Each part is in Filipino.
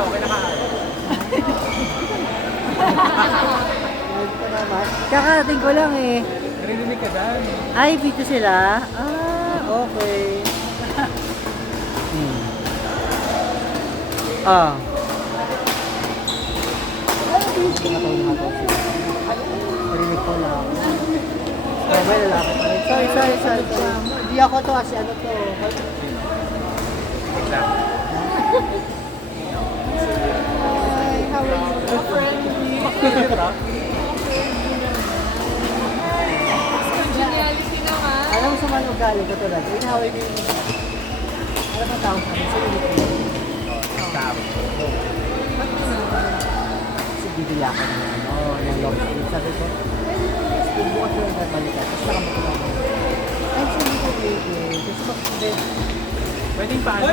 ano, kinakain. Ito naman. Kakarating ko lang eh. Narinig ka dyan. Ay, dito sila? Ah, okay. Ah. Narinig ko lang. Oh, may lalaki pa rin. Sorry. Hindi ako to kasi ano to. Wait lang. Hi, how are you? Congeniality naman. Alam mo sa mga ugali ko talaga. Inaway din yung alam mo tao sa Philippines. Stop. Kasi bibili ako ng ng long sleeve. Sabi ko, bukas ko lang tayo balikan. Tapos nakamutin ako. Ay, hindi ko pwede. Gusto ko pwede. Pwedeng paano?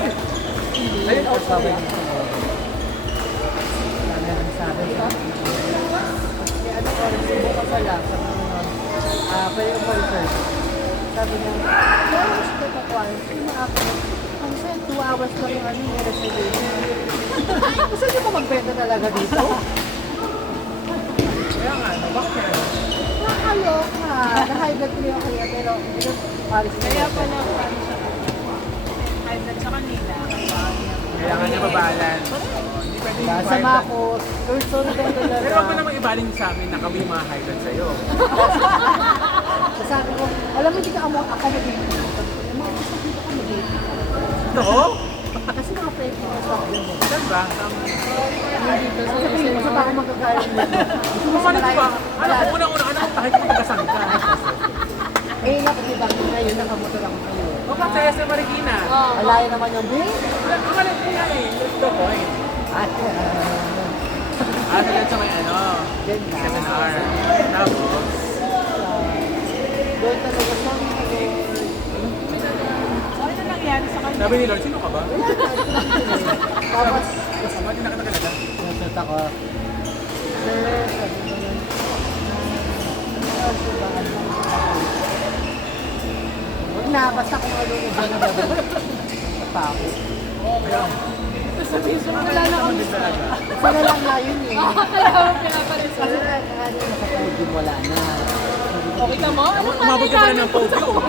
Hindi. Tapos babay niya sa mga. Sabi ang sabi sa kaya ano oras, bukas ka lang. Sabi niya, pwede ko call sabi niya, kaya mo siya kapakuan. Hindi mo ako. Ang sa'yo, 2 hours lang yung ano yung reservation. Gusto niyo pa magbenta talaga dito? Kaya nga, ano, bakit ano? Nakaloka. Na-high blood ko yung kaya pero hindi ko palis na. Kaya pala ano siya. High blood sa kanila. Kaya nga niya babalance. Hindi pwede yung Sama ako. You're so talaga. Pero wag mo namang ibaling sa amin na kami yung mga highlight sa'yo. Sabi ko, alam mo, hindi ka ako mag-ibig. Yung mga gusto dito ka mag-ibig. Oo? Kasi mga fake mga stock din mo. Saan ba? Sabi ko, baka magkakaroon mo. Gusto mo sa Kumalit malayo. ba? Ano ko unang-una, ano kung kahit kung tagasang ka? Eh, nakikiba ko ngayon, nakamotor ako ngayon. O ba, sa SM Marikina? Alayo naman yung bing. Kumalit ko nga eh. Let's go point. At, Sa may ano, then na. seminar. Tapos, Doon talaga sa mga Ano na nangyari sa kanila? sabi ni Lord, sino ka ba? Tapos, Bakit nakita ka talaga? nasot ako. Sir, sabi mo nun, ano ba, ano? Huwag na, basta kung ano yung dyan na babalik. Pa ako. Ayun. Sabihin mo, wala na kami. Talaga. Sana lang nga yun eh. Kaya mo pinapalit sa Kasi nakapagod wala na. Okay ka mo? Ano Umabot ka pala ng podium.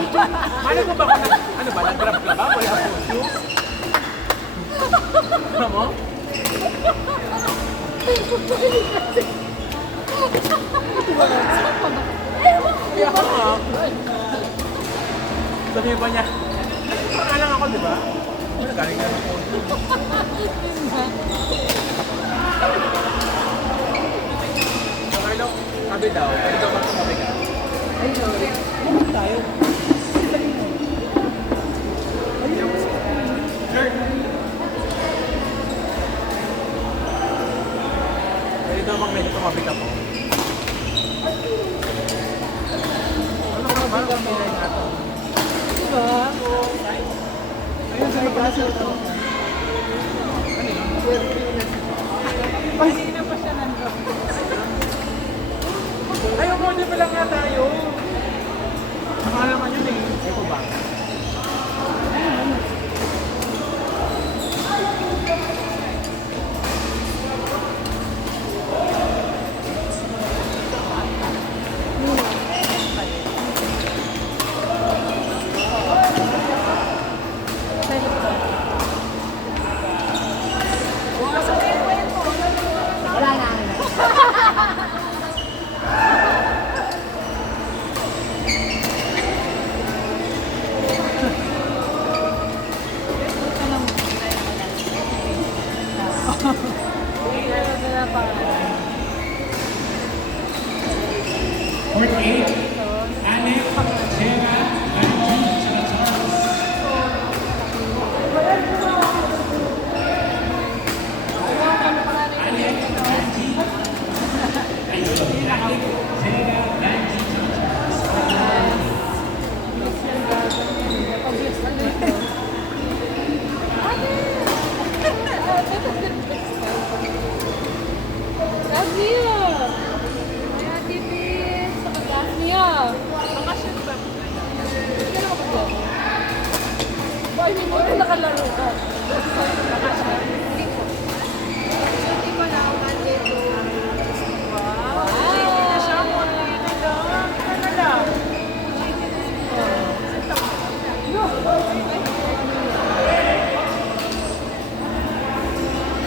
Malay mo ba kung ano ba, nag-grab ka ba? Wala ka podium? Ano mo? Kaya ako nga. Sabi ba niya, pangalang ako, di ba? Wala, galing na ng podium. So, Carlo, sabi daw, pwede daw ba tumabi ka? Ay, sorry. Ano tayo? Pwede daw bang medyo tumabi ka po? Ano ka ba? Ang pinay nga to. Diba? Ayun, sa klase ito. Ano yun? Kanina pa siya nandun. Ayaw mo, hindi pa lang nga tayo. Nakala naman yun eh. Ito ba? Wala na. Court 8, Anik, Jera, Ranjit, tsaka Charles. Anik, Ranjit. Ayun, Anik, Jera, Ranjit, tsaka Charles. Gasnia! Ay, Ate Pis! Saka Gasnia! Bakasyon ba? Hindi ka nakapagyan. Ba, hindi mo rin nakalaro ka. Bakasyon? Hindi ko.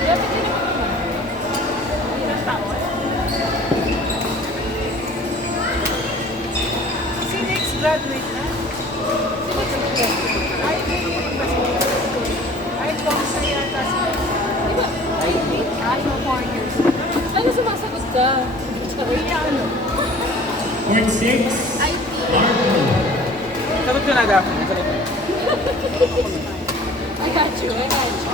Dapat din naman. Ilang taon? Si next graduate na. Ay, ay, kung sa yata si ay, no, 4 years. Ano sumasagot ka? Kaya ano? Court 6, IT. Sagot ko na, Daphne. Sagot ko. I got you, I got you.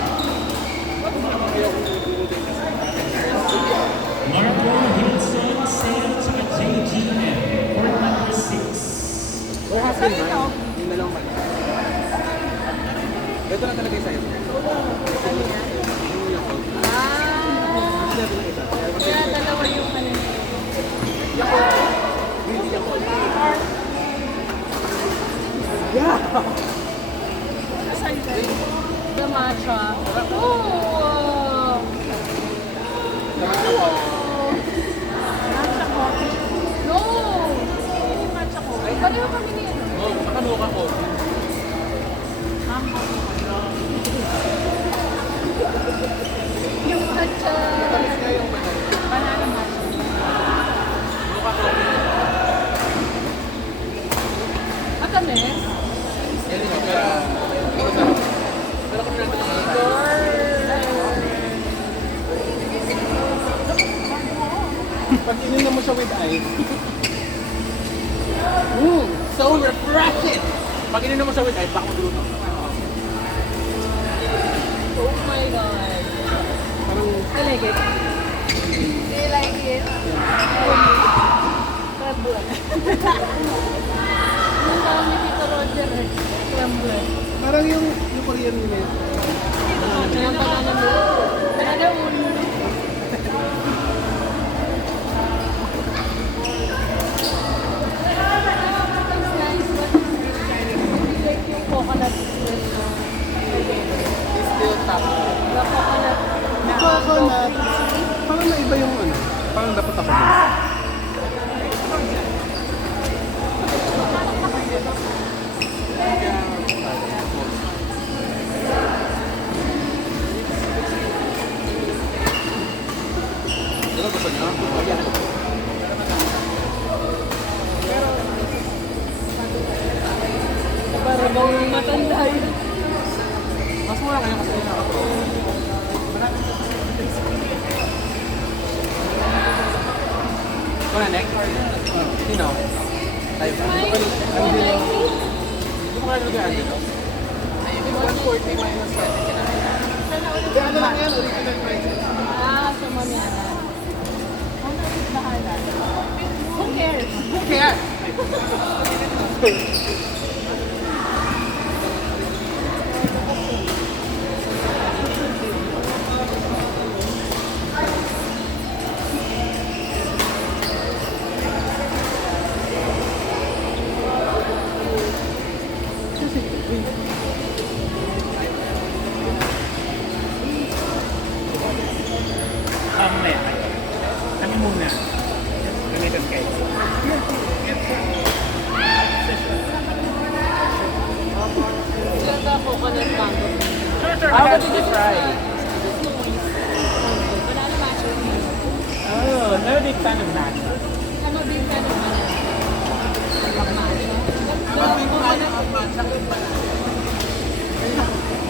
Marco Hilson Sales at JGM. Court number 6. Or husband man. Yung dalawang pala. Ito na talaga yung sa'yo. Ah, kaya dalawa yung ano. Yeah! The matcha. Oh! No! Pareho kami ni ano. Oo, makanuka ko. Yung matcha. Tamis nga yung banana. Banana matcha. Mukha ko. Matamis? Yan din, pero kung natin ang pag ininom mo siya with ice, so refreshing! Pag ininom mo siya with ice, baka magluto. Oh my God. Parang, I like it. Do you like it? Crumble. Ang tawag ni Tito Roger eh. Crumble. parang yung Korean nila. Ang banana mo. Banana ulo. It's nice but like yung coconut sweet. Still top. The coconut na Coconut. Parang naiba yung ano. Parang dapat ako din. Ano gusto niyo? Ayan. para bang matanda yun. Mas mura kayo kasi nakapro. Kuna next? Sino? Tayo ba? Ay, Hindi oh, mo kaya nilagay Angelo? 140 minus 20. Hindi, ano lang yan? Original price. Ah, sa mamaya. Who cares? Who cares? Mamaya. Kami muna. Ganito guys. Ganda coconut mango. How about you try? Banana matcha. Oh, never big fan of that. I'm a big fan of banana.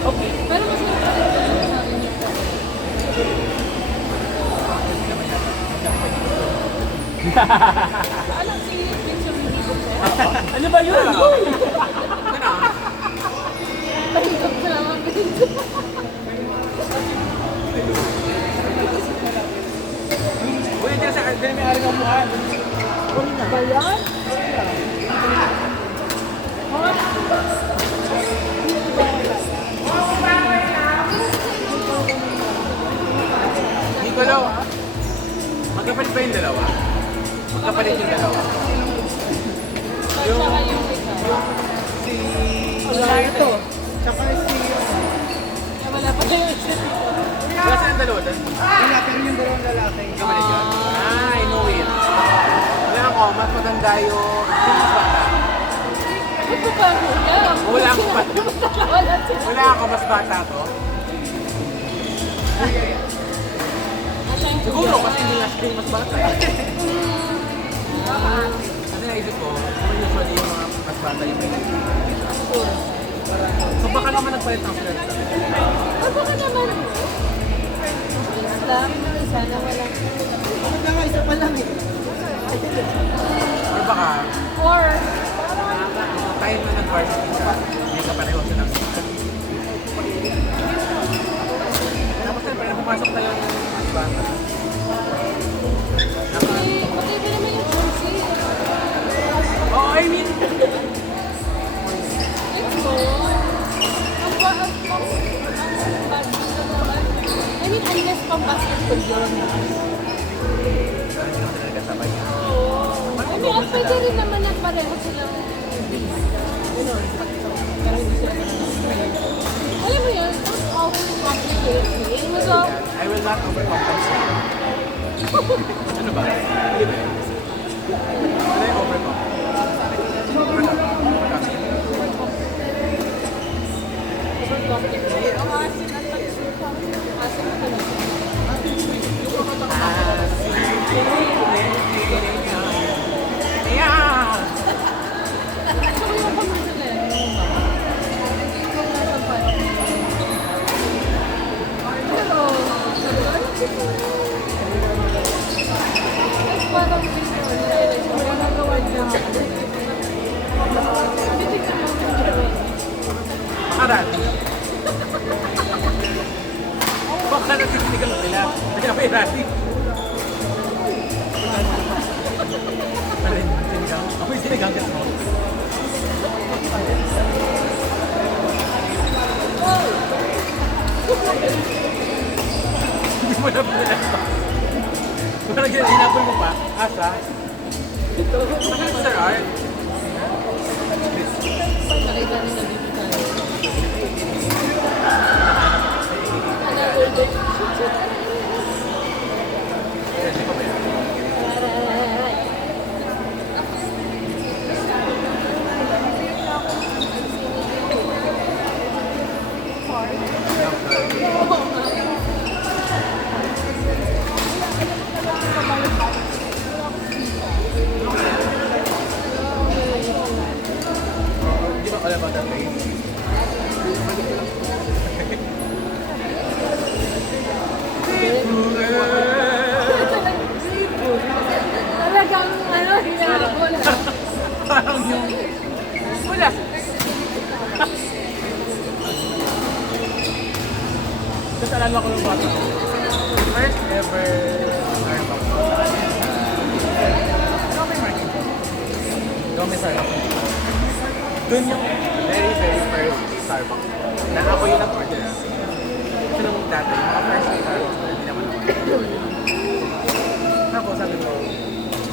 Okay. Pero mas masarap pa rin sa akin yung alam, si Picture hindi ko siya. Ano ba yun? Tahigap na lang ang Uy, dyan sa dyan may ari ng upuan. ba yan? Nicolo, magkapalit ba yung dalawa? Magkapalit yung dalawa? Tsaka yung isa. Si... Wala ito. Tsaka si... Wala pa yung isa dito. Wala silang dalawa doon? Wala, pero yung dalawang lalaki. Magkapalit yun? Ah, I know it. Wala ako, mas maganda yung... Yung mas bata. Ba't ba pa, kuya. Wala ako pa. Wala sila. Wala ako, mas bata to. Siguro kasi hindi last day mas bata. Kasi naisip ko, usually yung mga mas bata yung may So baka naman nagpalit ng flirt. Baka naman. Please lang. Sana walang. Ano nga, isa pa lang eh. Or baka, Or, kahit na nag-varsity ka, hindi ka pareho sa nang Tapos siyempre, pumasok tayo ng mas bata. magkaiba naman yung jersey. Oh, I mean, Ito. I mean, unless pang basketball yun. hindi naman talaga kasabay. I mean, at pwede rin naman na pareho silang alam mo yun, don't overcomplicate it. So, I will not overcompensate. Ano ba? Hindi ba yun? Ano yung overcompensate? overcomplicate. Ang asin at asin na talaga. Yeah! So, yung commercial eh. Nasa pa. Pero, mas parang nagagawa niya. Titignan mo yung gawin. Makarati. Baka nasisinigang sila. Kaya may rati. Ano yun? Sinigang? Ako yung sinigang kasi mo. Hindi mo na pinala. Parang hinapol mo pa. Asa? Ito. Ano yung Sir Art? Nakita nila dito tayo. Ano, golden shoot. Hindi pa ba yun? Hindi ba alam about that place? Talagang ano, hinabol. Parang yung... Wala. Tapos alala ko yung bata. First ever Starbucks. Gomez Market. Gomez Starbucks. Doon yung very, very first Starbucks. Na ako yung nag-order. Ito nung dati, yung mga first Starbucks na hindi naman ako nag-order. Ako sabi ko,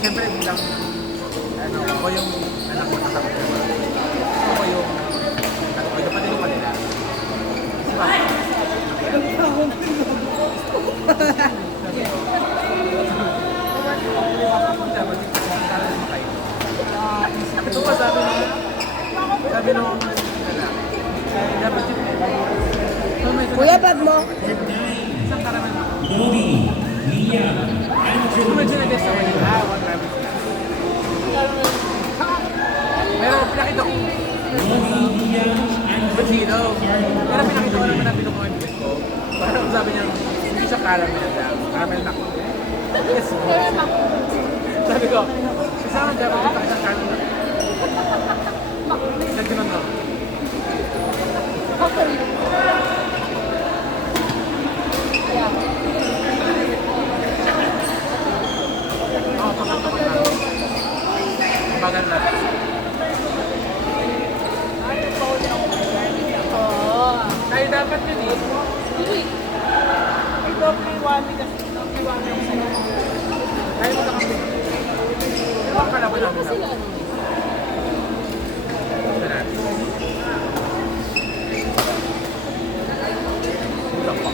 siyempre bilang ano, ako yung anak ko kasama ko. Ako yung nagpapatilo pa nila. Diba? Ito pa sabi nung dapat yung Kuya, bag mo. isang karanan ako. Medyo nag-guess ako yun. One rabbit. Pero pinakita ko Bachino. Pero pinakita ko naman na pinukontent ko. Parang sabi niya, hindi siya caramel lang. Caramel na ko. Yes, sabi ko, kasama dapat yung pakita caramel na ko. Nagsiman ko. Oo, pakapakot na. Mabagal na. Ay, dapat yun eh. Ito, pre-wami kasi. Pre-wami ako sa'yo. Ay, mo na kami. Diba ang kalaban namin na? Ito natin. Kulang pa.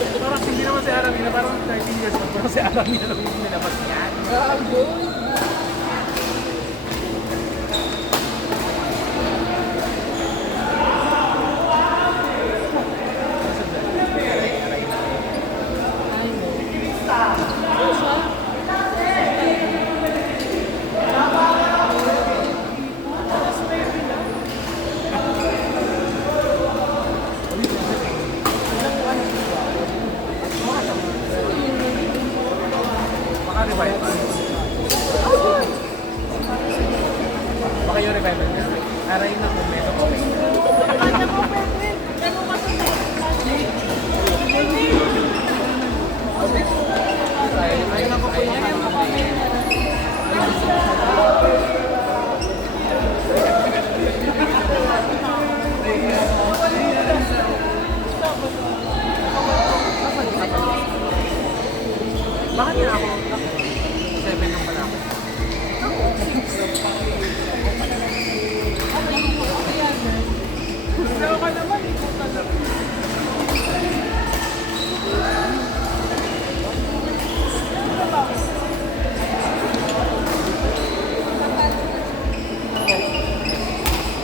Parang hindi naman si Aramina, parang 13 years old. Parang si Aramina lang yung nilabas niya. Gago. Baka revival. Baka yung revival niya. Aray na kung meron ko. Ayun lang ko po yung Bakit niya ako? 7 lang pala ako. Pero ka naman, ikaw talaga.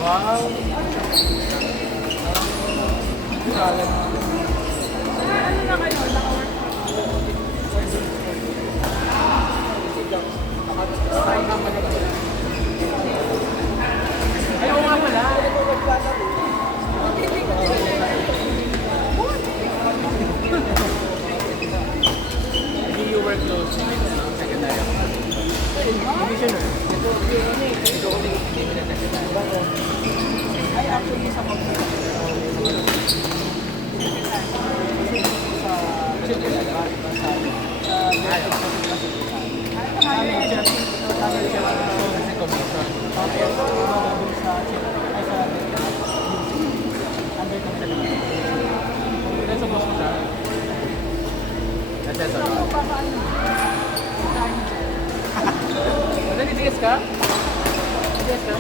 Wow! Grabe. Ano na kayo? Naka-work Ay, oo nga pala. Hindi you work closely with secretary. Hindi siya nurse. Ito ko hindi nila secretary. Ay, actually, sa pag-work. Nag-DBS ka? DBS ka?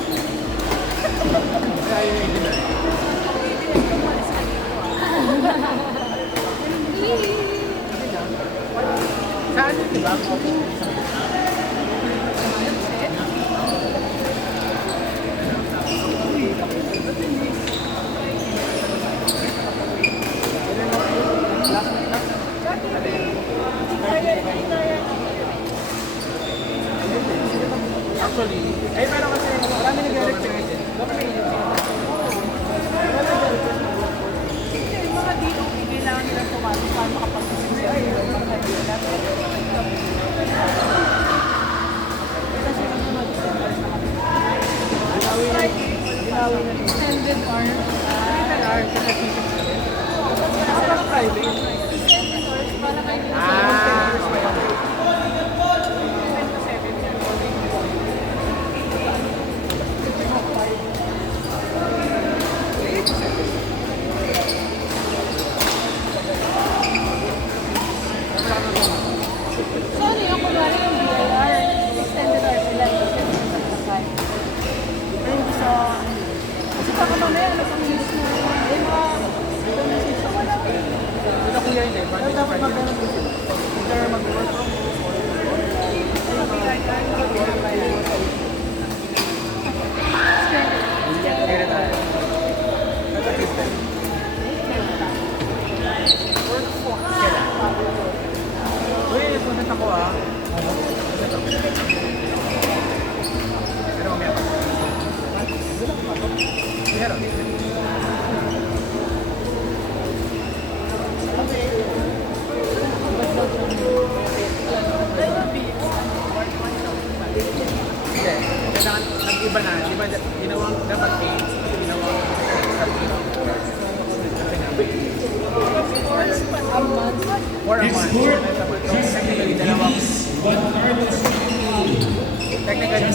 Ayaw yung dinner. Saan yun, diba? Actually, ay pero kasi marami nag-request din. Bakit may agency? Yung mga DOP, kailangan nilang pumasok para makapag-sisya. Kasi ano extended arm. Private. Para kayo So ano yung kunwari yung BIR, extended arm sila, kasi sakay. Pero hindi sa... Kasi baka mamaya ano pang news na Ay, mga... So, wala. Ito kuya hindi. Pero dapat mag-ano din sila. Either mag-work from home or... Kaya tayo. Ito system. Uy, susunod ako ah. Pero mamaya pa. Meron. Hindi. Kailangan nag-iba na. Di ba ginawang dapat eh. Ginawang for a month. Export Technically, dalawang. Juan Carlos Technically,